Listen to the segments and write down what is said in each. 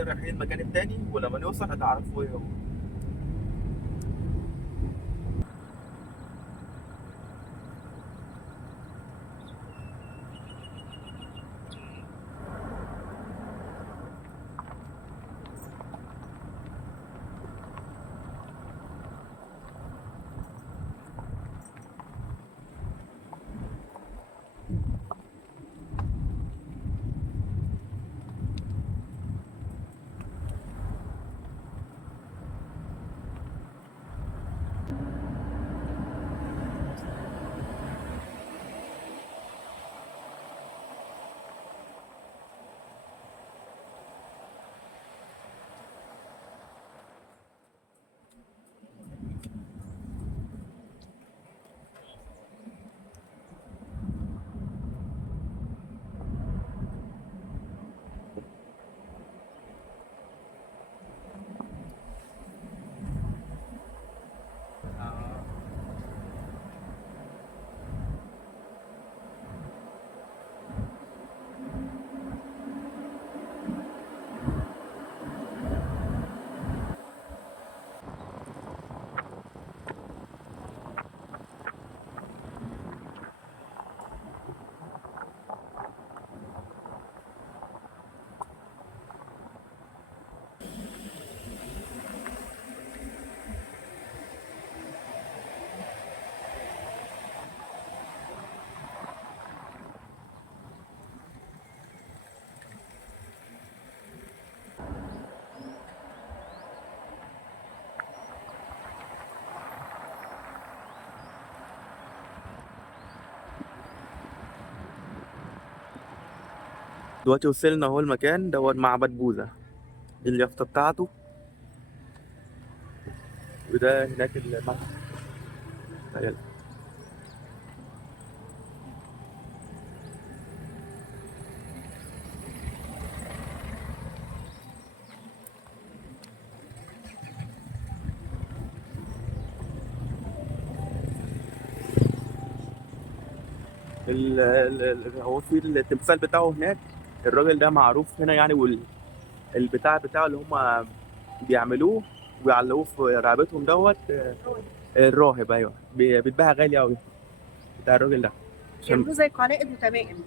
كده رايحين المكان التاني، ولما نوصل هتعرفوا ايه هو. دلوقتي وصلنا اهو المكان دوت، معبد بوذا. دي اليافطة بتاعته، وده هناك المعبد. تخيل. هو في التمثال بتاعه هناك. الراجل ده معروف هنا يعني، والبتاع بتاعه اللي هم بيعملوه ويعلقوه في رقبتهم دوت. الراهب، ايوه، بيتباع غالي قوي بتاع الراجل ده. يعملوه زي قلائد وتمائم.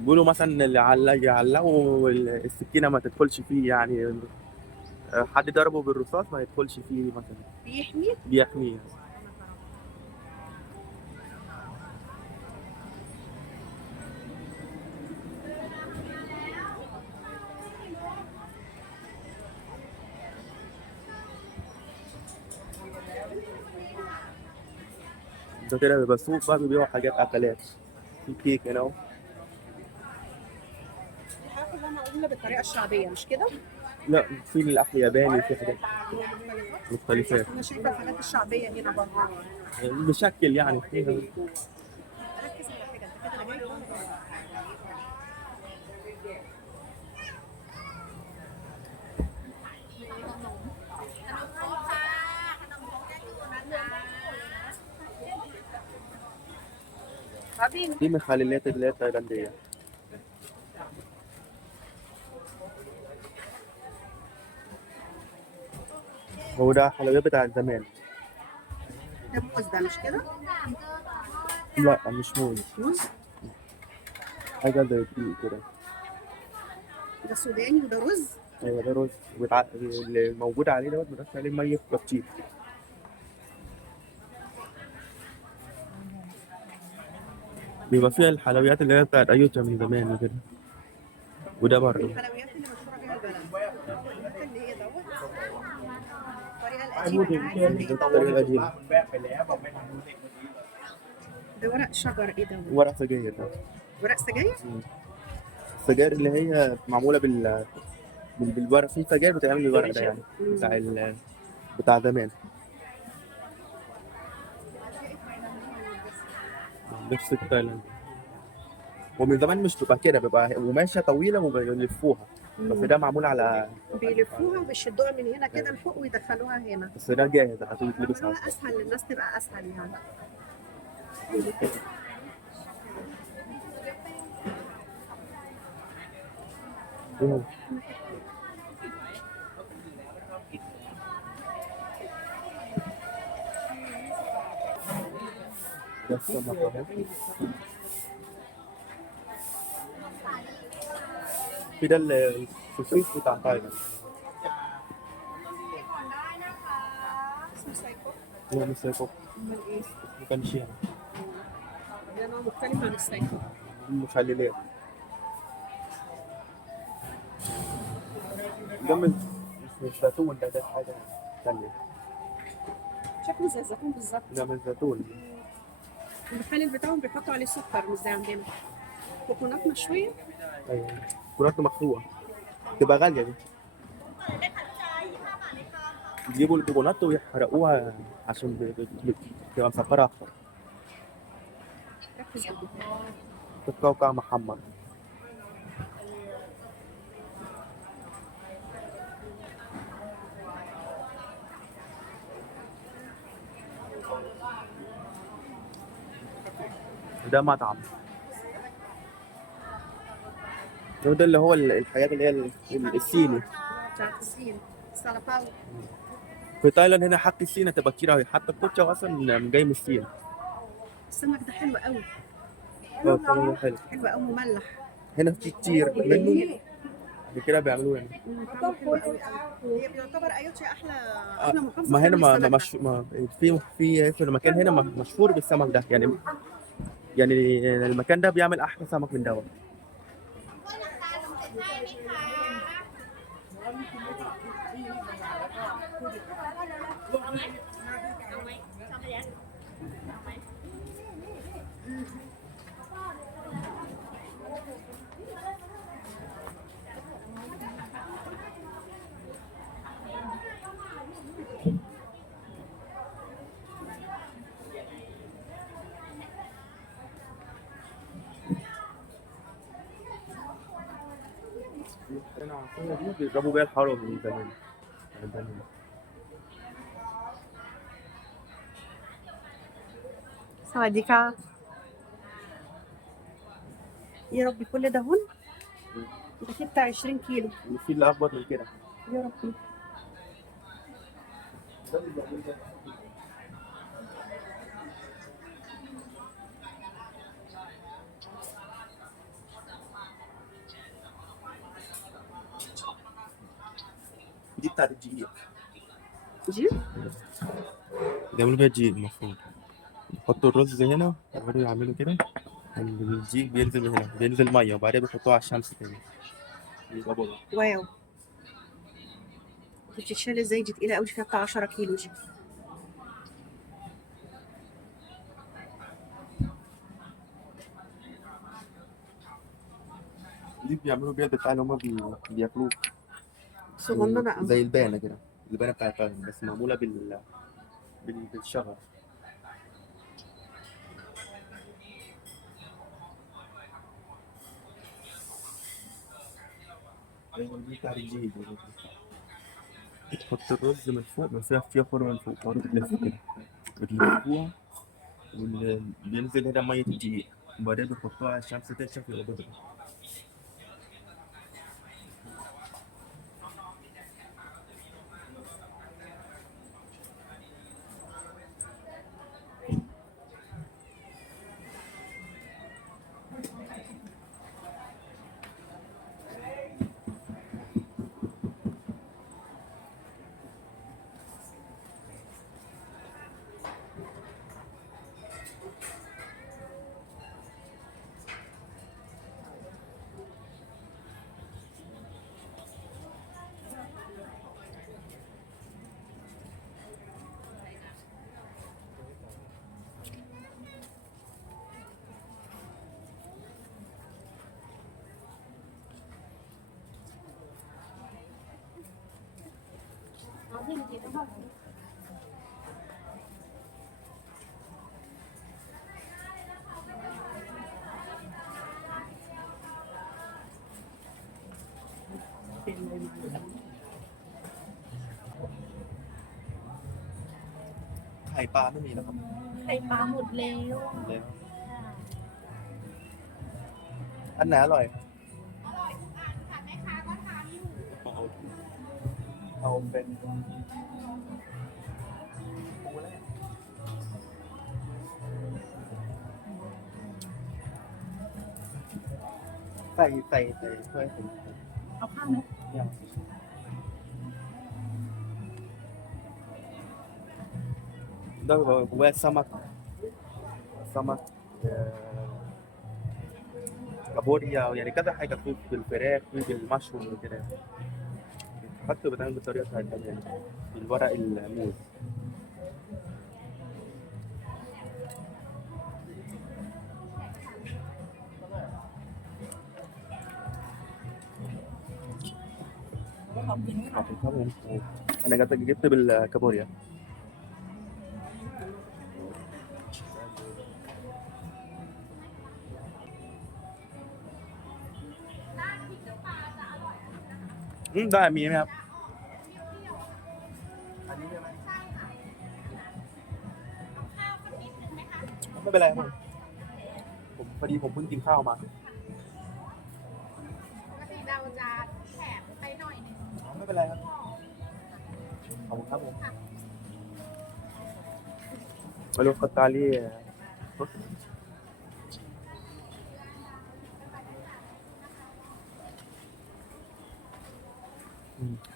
بيقولوا مثلا اللي يعلقوا السكينه ما تدخلش فيه يعني. حد ضربه بالرصاص ما يدخلش فيه مثلا. بيحميه. ده كده بيبقى سوق بقى، بيبيعوا حاجات اكلات. في كيك هنا اهو. الحاجات كلها معموله بالطريقه الشعبيه مش كده؟ لا، في الاكل ياباني وفي حاجات مختلفات. انا شايفه الحاجات الشعبيه هنا برضه. بشكل يعني فيها. ركز على حاجه، انت كده جاي بعدين. دي مخللات اللي هي التايلانديه. هو ده حلويات بتاع زمان. ده موز ده مش كده؟ لا مش موز. موز. حاجه زي كده. ده سوداني وده رز. ايوه ده رز. اللي موجود عليه دوت بنرش عليه ميه بطيخ. بيبقى فيها الحلويات اللي هي بتاعت ايوتا من زمان وكده. وده برضه الحلويات اللي مشهوره بيها البلد. اللي هي دوت الطريقه القديمه. الطريقه القديمه. ده ورق شجر، ايه ده؟ ورق سجاير ده. ورق سجاير؟ السجاير اللي هي معموله بالورق. في سجاير بتتعمل بالورق ده يعني، بتاع زمان. لبس التايلاند. ومن زمان مش بتبقى كده، بيبقى قماشه طويله وبيلفوها. بس ده معمول على. بيلفوها وبيشدوها من هنا كده لفوق ويدخلوها هنا. بس ده جاهز هتيجي تلبس على عملوها اسهل للناس، تبقى اسهل يعني. الطول. ده السمك اهو. في ده السوسيس بتاع تايلاند. اسمه سايكو. هو مش سايكو، امال ايه؟ اسمه كانشيان. ده نوع مختلف عن السايكو. المخللات. ده مش زيتون، ده حاجة تانية. شكله زي الزيتون بالظبط. ده من زيتون. المخلل بتاعهم بيحطوا عليه سكر مش زي عندنا. كوكونات مشوية. ايوه، كرات مقطوعة تبقى غالية دي. يجيبوا الكوكونات ويحرقوها عشان تبقى مسكرة أكتر. ركز قوي. تتقوقع محمر. ده مطعم. ده اللي هو الحاجات اللي هي الصيني. بتاعت الصين. سالاباو. في تايلاند هنا حق الصين هتبقى كتير أوي، حتى الكوتشا أصلا جاي من الصين. السمك ده حلو قوي. السمك حلو. حلو قوي مملح. هنا في كتير منه، عشان كده بيعملوه هنا. طعمه حلو قوي قوي. هي بيعتبر ايوتشي احلى محافظة ما هنا بتعمل السمك مش في المكان هنا مشهور بالسمك ده يعني المكان ده بيعمل أحلى سمك من دوت. هنا العاصمة دي بيضربوا بيها الحرب من زمان. من زمان. สวัสดีค่ะ يا ربي كل ده هون. ده فيه بتاع 20 كيلو. وفي اللي أكبر من كده. يا ربي. دي بتاعت الجيل. جيب. بيعملوا بيها الجيل المفروض. يحطوا الرز هنا ويقعدوا يعملوا كده. الجيل بينزل من هنا، بينزل مية وبعدين بيحطوها على الشمس تاني. يبقى بودرة. واو. بتتشال ازاي؟ دي تقيلة قوي، فيها بتاع 10 كيلو دي. دي بيعملوا بيها بتاع اللي هما بياكلوه. صغننة قوي. زي البانة كده. البانة بتاعت تايلاند بس معمولة بالشغل. أيوة دي بتاعت الجيل. تحط الرز من فوق بس فيها فرن من فوق برضه بتلف كده. بتلفوها بينزل هنا مية الدقيق وبعدين بيحطوها على الشمس تنشف يبقى بودرة.ไข่ปลาไม่มีแล้วครับ ไข่ปลาหมดแล้ว แล้วอันไหนอร่อยเอาเป็นปูแรก ใส่ช่วยผม เอาข้าวนะ ده بيبقى جواه سمك كابوريا يعني كذا حاجة في الفراخ في المشروم وكده حتى بتعمل بطريقة تانية يعني بالورق الموز. عشان أنا جبت بالكابوريا.ได้มีไหมครับอันนี้ใช่ไหมไม่เป็นไรครับผมพอดีผมเพิ่งกินข้าวมา ปกติเราจะแถมไปหน่อยหนึง ไม่เป็นไรครับขอบคุณครับผมما لو خدت عليه بص.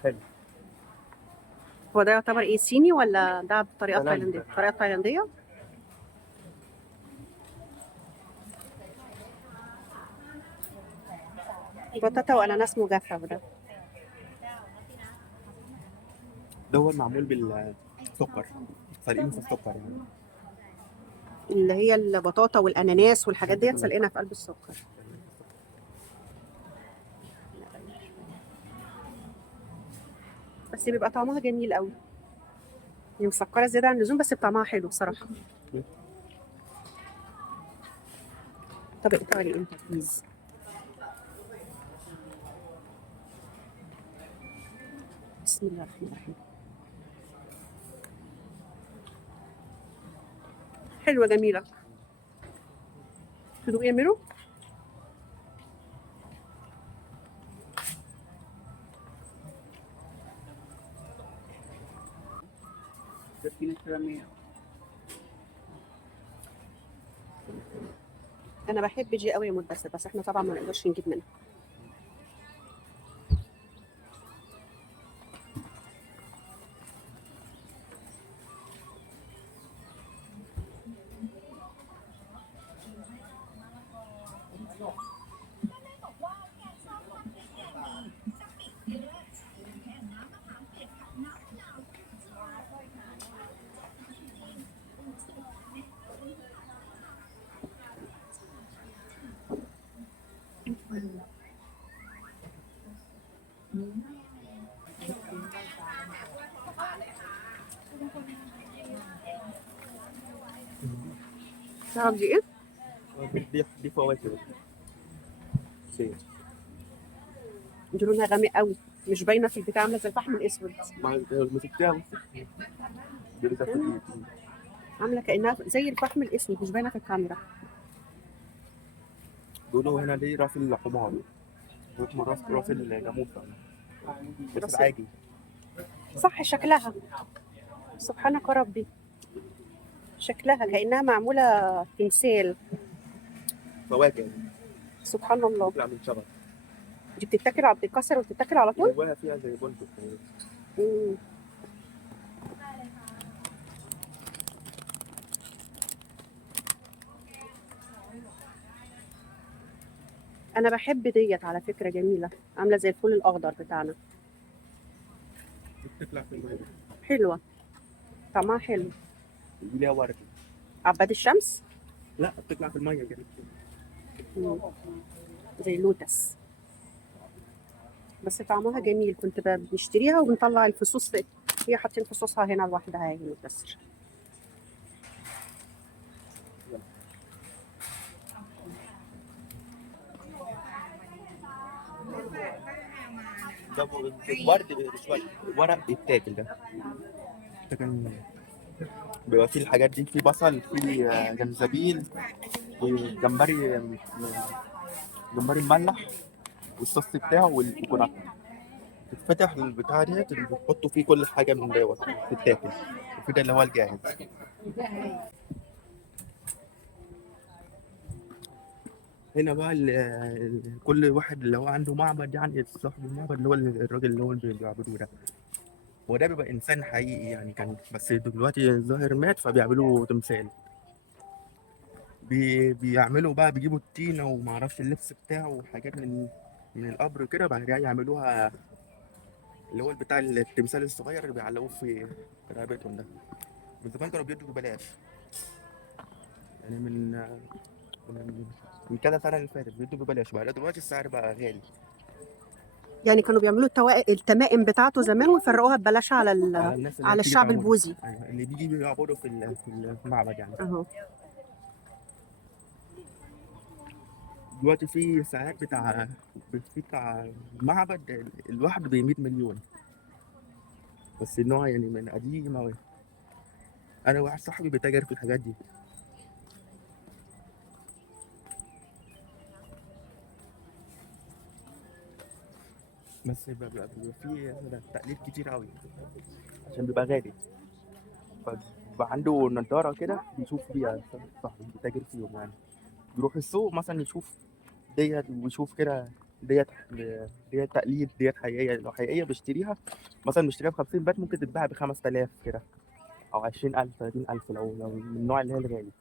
حلو هو ده يعتبر ايه صيني ولا ده بطريقه تايلاندي. تايلانديه؟ طريقه تايلانديه. بطاطا واناناس مجفف ده. ده معمول بالسكر سالقينه في السكر يعني اللي هي البطاطا والاناناس والحاجات ديت سلقنا في قلب السكر. بس بيبقى طعمها جميل قوي. هي مسكره زياده عن اللزوم بس طعمها حلو بصراحه. طب ايطالي انت بليز. بسم الله الرحمن الرحيم. حلوه جميله. تدوقي يا ميرو؟ انا بحب دي قوي يا مدثر بس احنا طبعا ما نقدرش نجيب منها. تعرف دي ايه؟ دي فواكه شيء دي لونها غامق قوي مش باينه في البتاع عامله زي الفحم الاسود. مع المسكتة عامله كانها زي الفحم الاسود مش باينه في الكاميرا. بيقولوا هنا ليه راس الحمار اسمه راس الجاموسة راس بس عادي صح شكلها. سبحانك ربي. شكلها كانها معموله تمثال. فواكه سبحان الله. بتطلع من شجر دي بتتاكل على بتتكسر وبتتاكل على طول. جواها فيها زي بندق مم. انا بحب ديت على فكره جميله عامله زي الفول الاخضر بتاعنا. بتطلع في المية حلوه طعمها حلو. ليها ورد عباد الشمس. لا بتطلع في المية كده مم. زي اللوتس بس طعمها جميل. كنت بنشتريها وبنطلع الفصوص. هي حاطين فصوصها هنا لوحدها هي بس. ده ورد مش ورد ورق بيتاكل ده كان بيبقى فيه الحاجات دي فيه بصل فيه جنزبيل جمبري مملح والصوص بتاعه والكونات تتفتح البتاع ديت اللي بتحطوا فيه كل حاجة من دوت تتاكل وفي ده اللي هو الجاهز. هنا بقى كل واحد اللي هو عنده معبد، يعني صاحب المعبد اللي هو الراجل اللي هو اللي بيعبدوه ده، هو ده بيبقى انسان حقيقي يعني، كان بس دلوقتي الظاهر مات فبيعملوا تمثال. بيعملوا بقى، بيجيبوا الطينة وما اعرفش اللبس بتاعه وحاجات من القبر كده، بعد كده يعملوها اللي هو بتاع التمثال الصغير اللي بيعلقوه في رقبتهم ده. من زمان كانوا بيدوا ببلاش، يعني من كذا سنة اللي فاتت بيدوا ببلاش، بقى دلوقتي السعر بقى غالي. يعني كانوا بيعملوا التمائم بتاعته زمان ويفرقوها ببلاش على على الناس اللي هي على بتيجي الشعب تعبده، البوذي. أيوة، اللي بيجي يعبدوا في المعبد يعني. اهو. دلوقتي في ساعات بتاع معبد الواحد ب 100 مليون، بس النوع يعني من قديم أوي. أنا واحد صاحبي بيتاجر في الحاجات دي. بس بيبقى فيه تقليد كتير أوي عشان بيبقى غالي، فبيبقى عنده نضارة كده بيشوف بيها صاحبي بيتاجر فيهم يعني. يروح السوق مثلا يشوف ديت ويشوف كده، ديت ديت تقليد، ديت حقيقية، لو حقيقية بيشتريها، مثلا بيشتريها ب50 بات ممكن تتباع ب5000 كده، أو 20,000 30,000 لو من النوع اللي هي الغالي.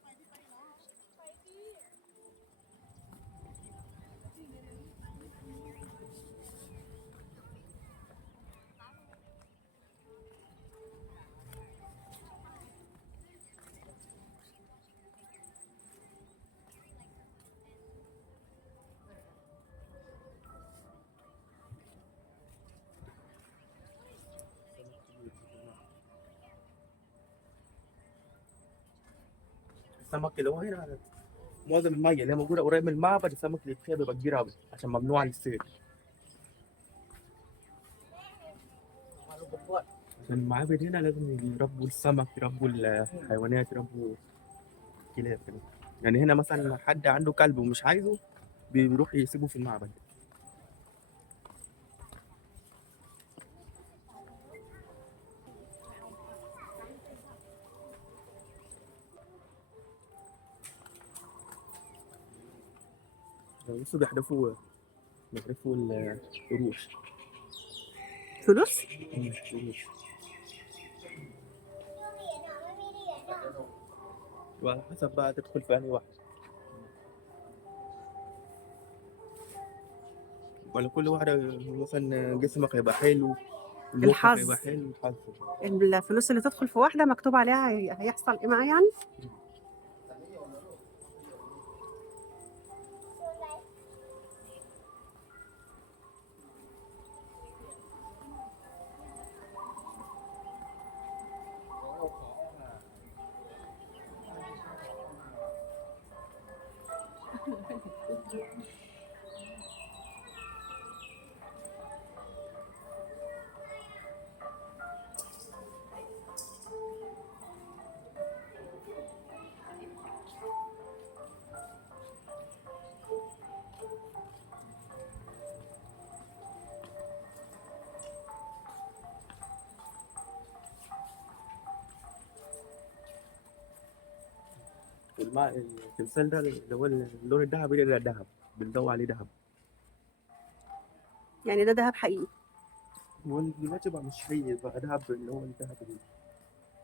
السمك اللي هو هنا معظم المية اللي هي موجودة قريب من المعبد، السمك اللي فيها بيبقى كبير أوي عشان ممنوع للصيد، عشان المعابد هنا لازم يربوا السمك، يربوا الحيوانات، يربوا كلاب كده. يعني هنا مثلا حد عنده كلب ومش عايزه بيروح يسيبه في المعبد. بصوا بيحدفوا القروش. فلوس. قروش. وعلى حسب بقى تدخل في أنهي واحد، ولا كل واحدة مثلا جسمك هيبقى حلو، مخك هيبقى الحظ. حلو، حظ. الفلوس اللي تدخل في واحدة مكتوب عليها هيحصل ايه معاه يعني. التمثال ده اللي هو اللون الذهبي ده ذهب، بندور عليه ذهب. يعني ده دهب حقيقي. هو دلوقتي بقى مش حقيقي، بقى ذهب اللي هو الذهب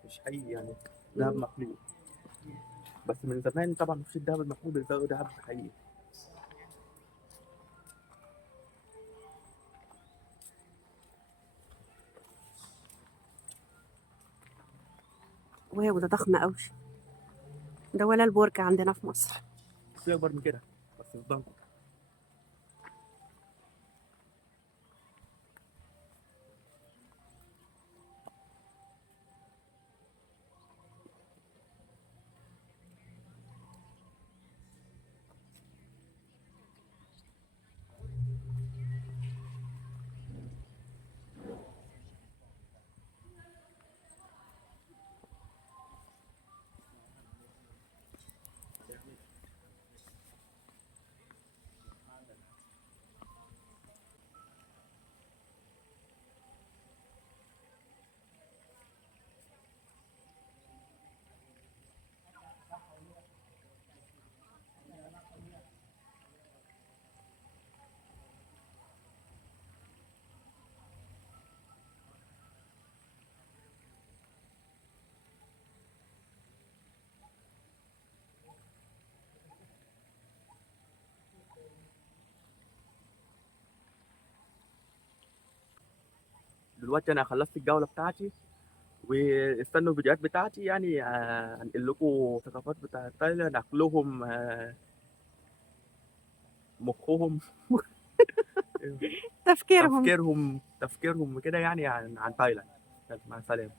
مش حقيقي يعني، ذهب مخلوق. بس من زمان طبعا مفيش الذهب المخلوق، بيلاقوا ذهب حقيقي. واو، ده ضخم قوي. ده ولا البرج عندنا في مصر. في أكبر من كده بس في بنك. دلوقتي انا خلصت الجوله بتاعتي، واستنوا الفيديوهات بتاعتي يعني انقل لكم ثقافات بتاعت تايلاند، اكلهم، مخهم، تفكيرهم. تفكيرهم كده يعني عن تايلاند. يلا، مع السلامه.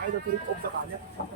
عايزه طريق افضل عليها.